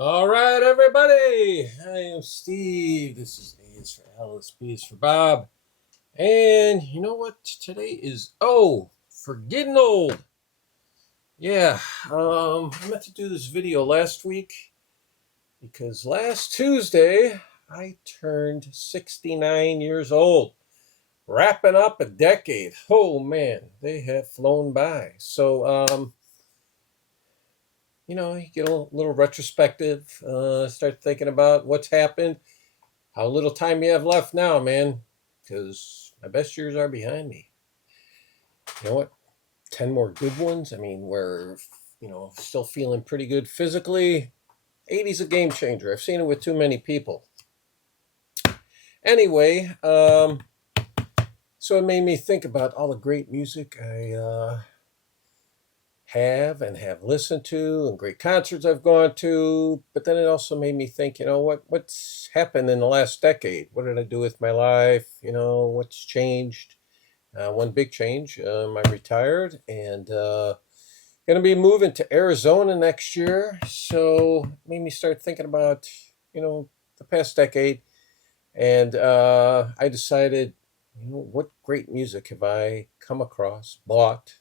All right, everybody. I am Steve. This is A is for Alice, B is for Bob. And you know what? Today is for getting old. Yeah, I meant to do this video last week because last Tuesday I turned 69 years old, wrapping up a decade. Oh man, they have flown by. You get a little retrospective, start thinking about what's happened, how little time you have left now, man, because my best years are behind me. You know what? 10 more good ones. I mean, we're, still feeling pretty good physically. 80's a game changer. I've seen it with too many people. Anyway, so it made me think about all the great music I have listened to and great concerts I've gone to. But then it also made me think, what's happened in the last decade? What did I do with my life? What's changed? One big change. I'm retired and going to be moving to Arizona next year. So it made me start thinking about, the past decade. And I decided, what great music have I come across, bought,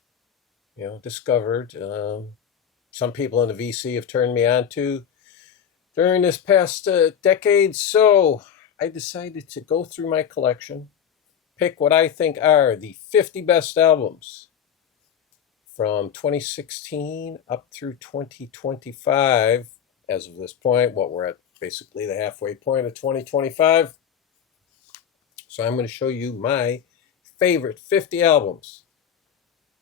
discovered. Some people in the VC have turned me on to during this past decade. So I decided to go through my collection, pick what I think are the 50 best albums from 2016 up through 2025. As of this point, what we're at basically the halfway point of 2025. So I'm going to show you my favorite 50 albums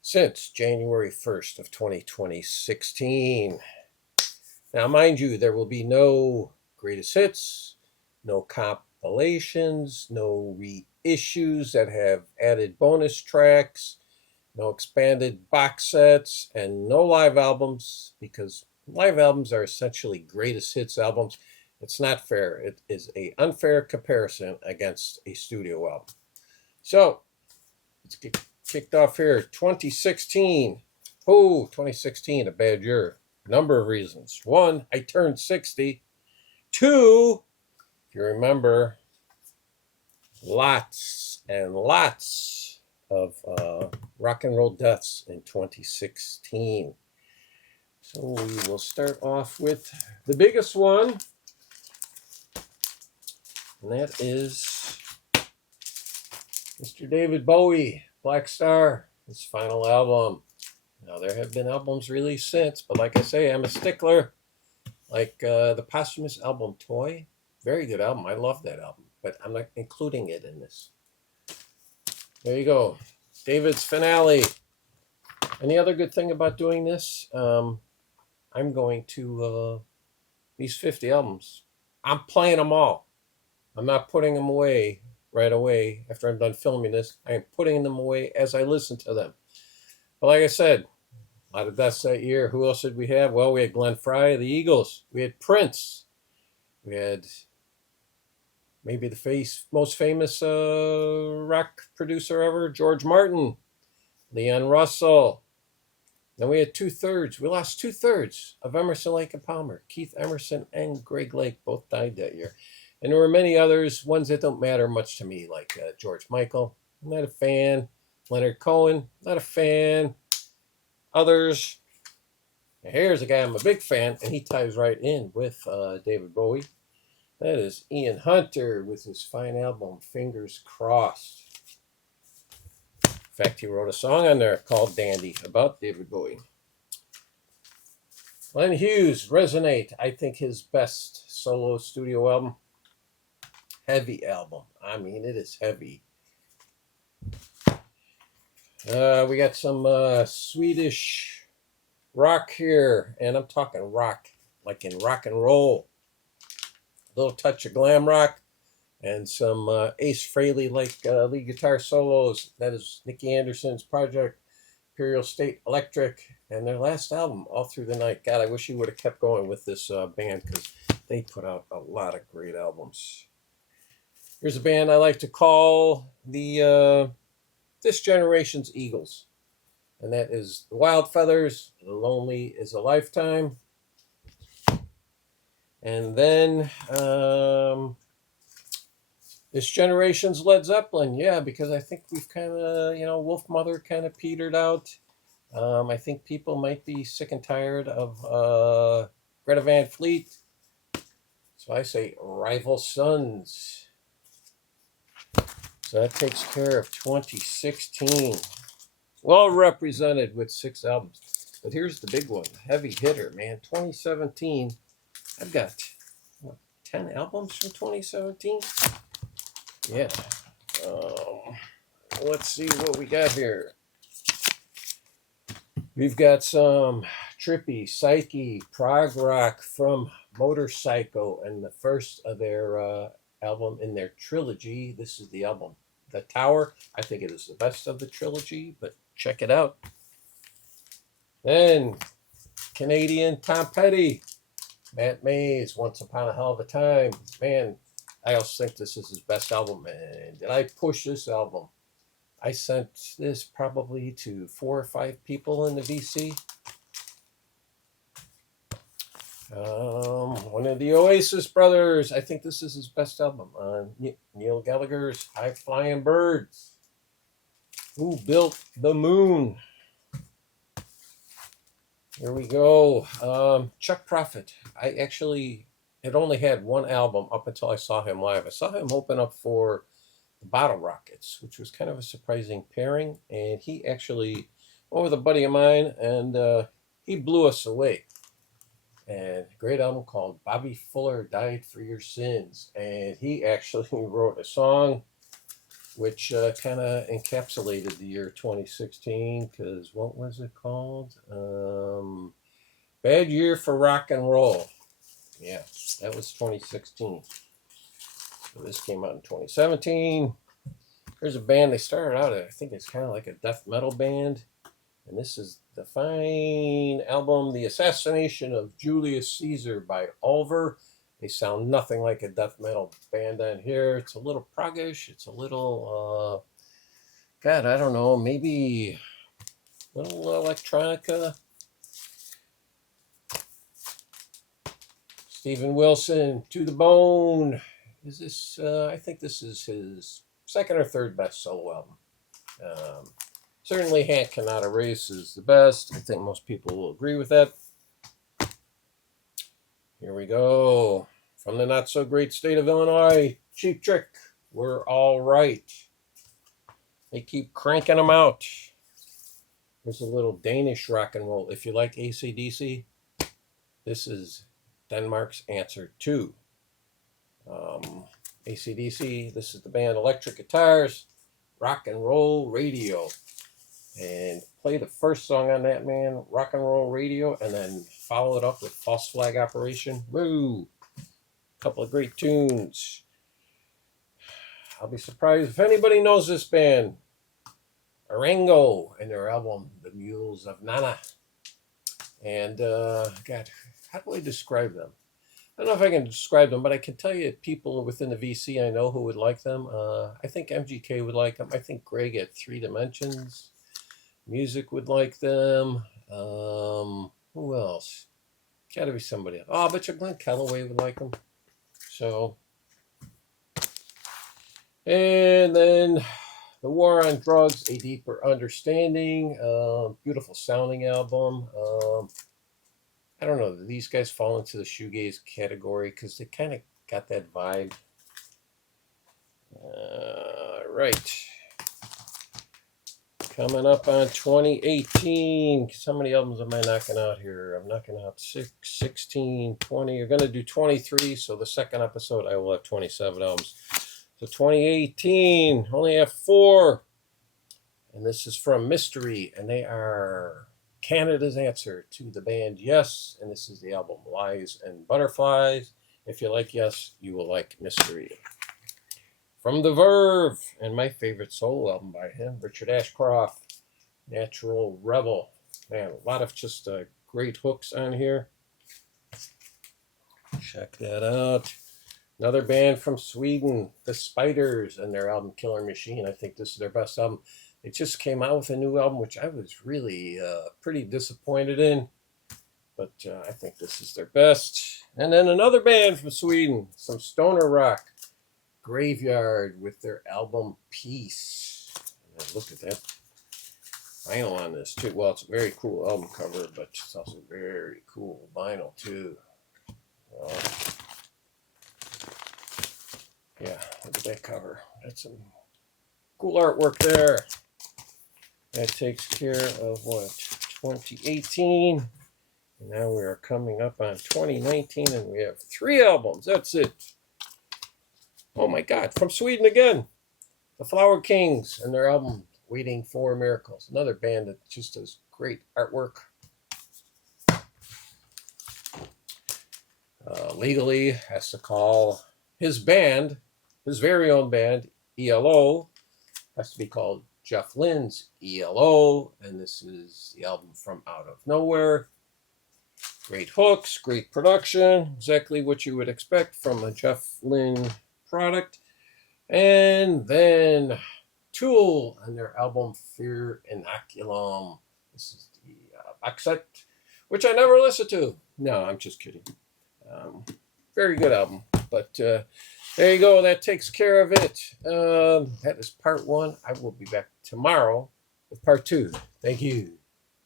since January 1st of 2016. Now, mind you, there will be no greatest hits, no compilations, no reissues that have added bonus tracks, no expanded box sets, and no live albums, because live albums are essentially greatest hits albums. It's not fair. It is an unfair comparison against a studio album. So, let's get kicked off here. 2016. 2016, a bad year. Number of reasons. One, I turned 60. Two, if you remember, lots and lots of rock and roll deaths in 2016. So we will start off with the biggest one, and that is Mr. David Bowie, Black Star, his final album. Now, there have been albums released since, but like I say, I'm a stickler. Like the posthumous album, Toy, very good album. I love that album, but I'm not including it in this. There you go. David's finale. And the other good thing about doing this, I'm going to, these 50 albums, I'm playing them all. I'm not putting them away right away after I'm done filming this. I am putting them away as I listen to them. But like I said, a lot of deaths that year. Who else did we have? Well, we had Glenn Frey of the Eagles. We had Prince. We had maybe the most famous rock producer ever, George Martin, Leon Russell. Then we had two-thirds. We lost two-thirds of Emerson, Lake and Palmer. Keith Emerson and Greg Lake both died that year. And there were many others, ones that don't matter much to me, like George Michael. I'm not a fan. Leonard Cohen, not a fan. Others. Here's a guy I'm a big fan, and he ties right in with David Bowie. That is Ian Hunter with his fine album, Fingers Crossed. In fact, he wrote a song on there called Dandy about David Bowie. Glenn Hughes, Resonate, I think his best solo studio album. Heavy album. I mean, it is heavy. We got some Swedish rock here, and I'm talking rock, like in rock and roll. A little touch of glam rock, and some Ace Frehley like lead guitar solos. That is Nicky Anderson's project, Imperial State Electric, and their last album, All Through the Night. God, I wish he would have kept going with this band, because they put out a lot of great albums. Here's a band I like to call the this generation's Eagles, and that is the Wild Feathers. The Lonely is a Lifetime. And then this generation's Led Zeppelin, yeah, because I think we've kind of, Wolf Mother kind of petered out. I think people might be sick and tired of Greta Van Fleet. So I say Rival Sons. So that takes care of 2016. Well represented with 6 albums. But here's the big one, heavy hitter, man. 2017. I've got, 10 albums from 2017? Yeah. Let's see what we got here. We've got some trippy, psyche, prog rock from Motorcycle, and the first of their album in their trilogy. This is the album, The Tower. I think it is the best of the trilogy, but check it out. Then Canadian Tom Petty, Matt Mays, Once Upon a Hell of a Time. Man, I also think this is his best album. And did I push this album? I sent this probably to 4 or 5 people in the VC. One of the Oasis brothers. I think this is his best album. Neil Gallagher's High Flying Birds. Who Built the Moon? Here we go. Chuck Prophet. I actually had only had one album up until I saw him live. I saw him open up for the Bottle Rockets, which was kind of a surprising pairing. And he actually went with a buddy of mine, and he blew us away. And a great album called Bobby Fuller Died for Your Sins. And he actually wrote a song which kind of encapsulated the year 2016, because what was it called? Bad Year for Rock and Roll. Yeah, that was 2016. So this came out in 2017. Here's a band. They started out, I think it's kind of like a death metal band. And this is the fine album, The Assassination of Julius Caesar by Ulver. They sound nothing like a death metal band on here. It's a little proggish. It's a little, God, I don't know, maybe a little electronica. Steven Wilson, To the Bone. Is this, I think this is his second or third best solo album. Certainly Hank Cannot Erase is the best. I think most people will agree with that. Here we go. From the not so great state of Illinois, Cheap Trick, We're All Right. They keep cranking them out. There's a little Danish rock and roll. If you like AC/DC, this is Denmark's answer to AC/DC. This is the band Electric Guitars, Rock and Roll Radio. And play the first song on that, man, Rock and Roll Radio, and then follow it up with False Flag Operation. Woo! Couple of great tunes. I'll be surprised if anybody knows this band. Arango and their album, The Mules of Nana. And, God, how do I describe them? I don't know if I can describe them, but I can tell you people within the VC I know who would like them. I think MGK would like them. I think Greg at 3 Dimensions Music would like them. Who else? Gotta be somebody else. Oh, I bet you Glenn Calloway would like them. So, and then The War on Drugs, A Deeper Understanding. Beautiful sounding album. I don't know. These guys fall into the shoegaze category because they kind of got that vibe. Right. Coming up on 2018. How many albums am I knocking out here? I'm knocking out 6, 16, 20. You're going to do 23, so the second episode I will have 27 albums. So 2018, only have 4. And this is from Mystery, and they are Canada's answer to the band Yes. And this is the album Lies and Butterflies. If you like Yes, you will like Mystery. From The Verve, and my favorite solo album by him, Richard Ashcroft, Natural Rebel. Man, a lot of just great hooks on here. Check that out. Another band from Sweden, The Spiders, and their album Killer Machine. I think this is their best album. It just came out with a new album, which I was really pretty disappointed in. but I think this is their best. And then another band from Sweden, some stoner rock, Graveyard, with their album Peace. And look at that vinyl on this too. Well, it's a very cool album cover, but it's also very cool vinyl too. Yeah, look at that cover. That's some cool artwork there. That takes care of what, 2018. And now we are coming up on 2019, and we have 3 albums. That's it. Oh my God, from Sweden again. The Flower Kings and their album Waiting for Miracles. Another band that just does great artwork. Legally has to call his band, his very own band, ELO, has to be called Jeff Lynne's ELO, and this is the album From Out of Nowhere. Great hooks, great production, exactly what you would expect from a Jeff Lynne product. And then Tool and their album Fear Inoculum. This is the box set, which I never listened to. No, I'm just kidding. Very good album. But there you go. That takes care of it. That is part 1. I will be back tomorrow with part 2. Thank you.